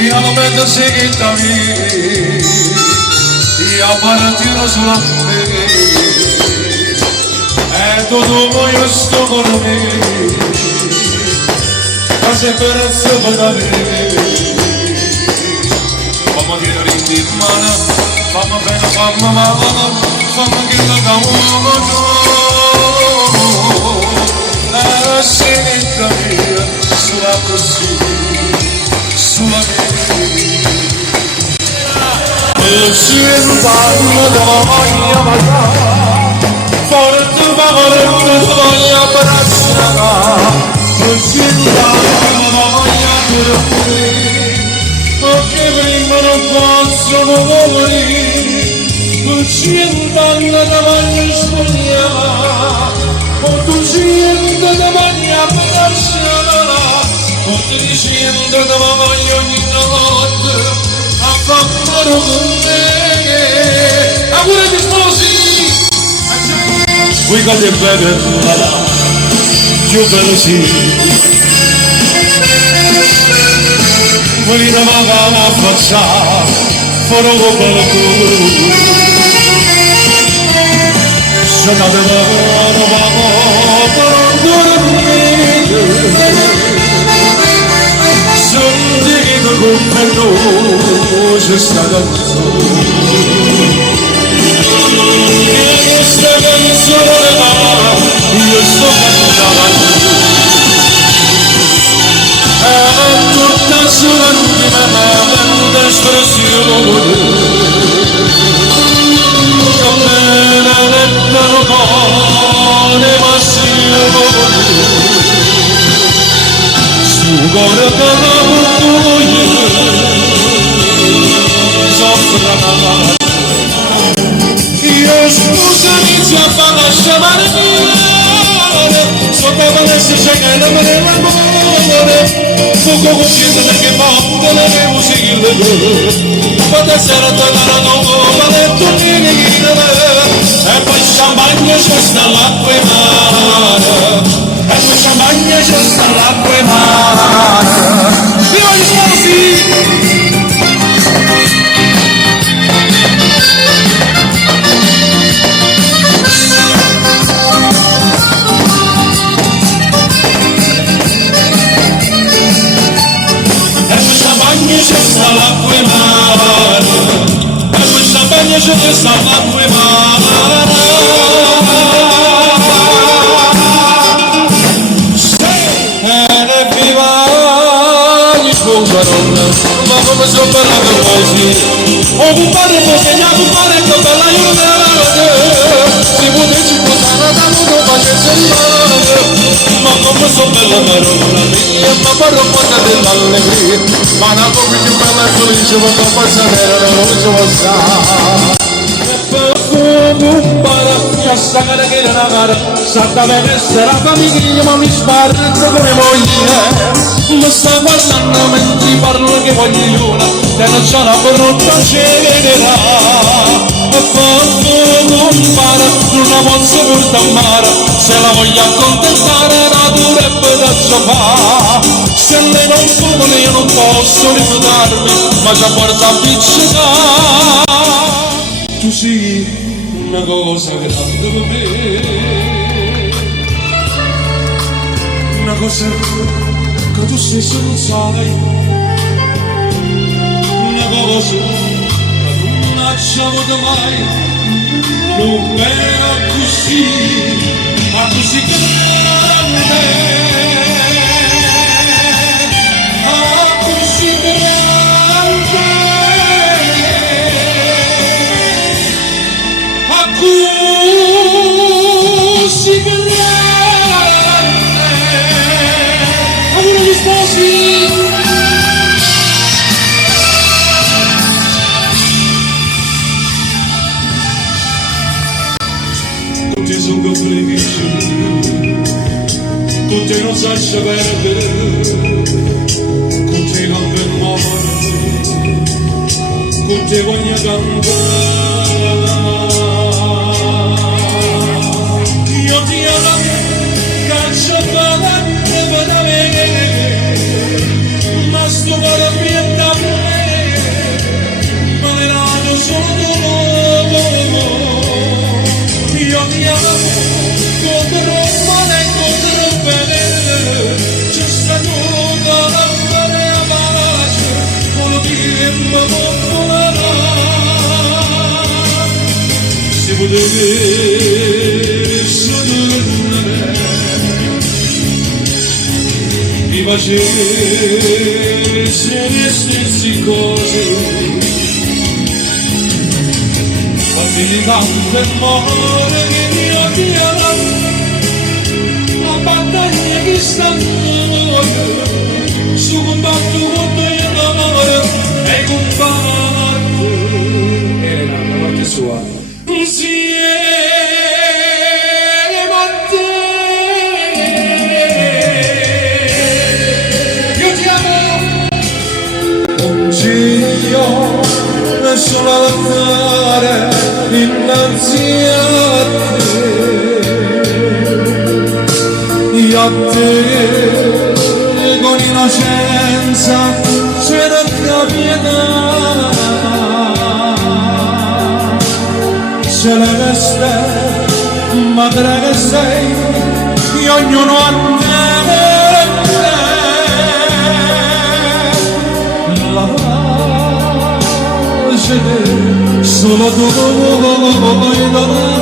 finalmente seguitami e apparatino sulla me e tutto io sto con me ma se per essere per me fammi dire in mano fammi bene fammi male fammi che la cavolo e seguitami sulla così sulla me Cientanno da voglia matà forte valente voglia abbracciare Cientanno da voglia dormire perché prima non posso morire Cientanno da voglia spogliare tu ciento da voglia abbracciare tu ciento da voglia ogni notte Fammelo con me Auguri di sposi We got it better You better see Quelli da la faccia Foro per tu Sono da come tu c'è stata questa canzone io sto cantando è tutta sola di me espressione che benedetta non vuole ma si su cuore che io scusami se fa lasciare sotto adesso c'è che non me ne l'amore poco cosciente perché mondo le devo seguire quando sarà tornare dopo vale tutti i e poi champagne c'è sta l'acqua in mare e poi champagne c'è sta l'acqua in mare viva gli sposi l'acqua in mare e quel champagne c'è sta l'acqua in mare e viva gli sponsoroni ma come sono bella che vuoi o compare può segnare compare che bella io si potessi posare da nudo facesse il male ma come sono bella marona mia ma parlo quando dell'allegria ma non come più bella e felice quando passa nera non lo so sa e per compare io sta cara che non avere salta bene essere la famiglia ma mi sparge come moglie mi sta guardando mentre parlo che voglio una e non c'è una brutta celerà e per compare non la posso portare se la voglio accontentare la dovrebbe da fare se lei non fuma io non posso rifiutarmi ma c'è forza a piccicare tu sei una cosa grande per me una cosa che tu stesso non sai una cosa che non lasciamo da mai non era così ma così grande così grande auguri gli sposi con te sono felice con te non lascia perdere con te non per morire con te voglio cantare ma sto cuore mi è ti amo contro male contro bene c'è stato da fare a pace con tempo volerà se potessi tornare mi facessi le stesse cose quanti tante more che mi odiano la battaglia che sta a noi su combatto contro l'amore e combatto era la parte sua insieme a te io ti amo non io solo ad andare innanzi a te con innocenza c'era pietà celeste madre che sei di ognuno a te la pace solo tu puoi donare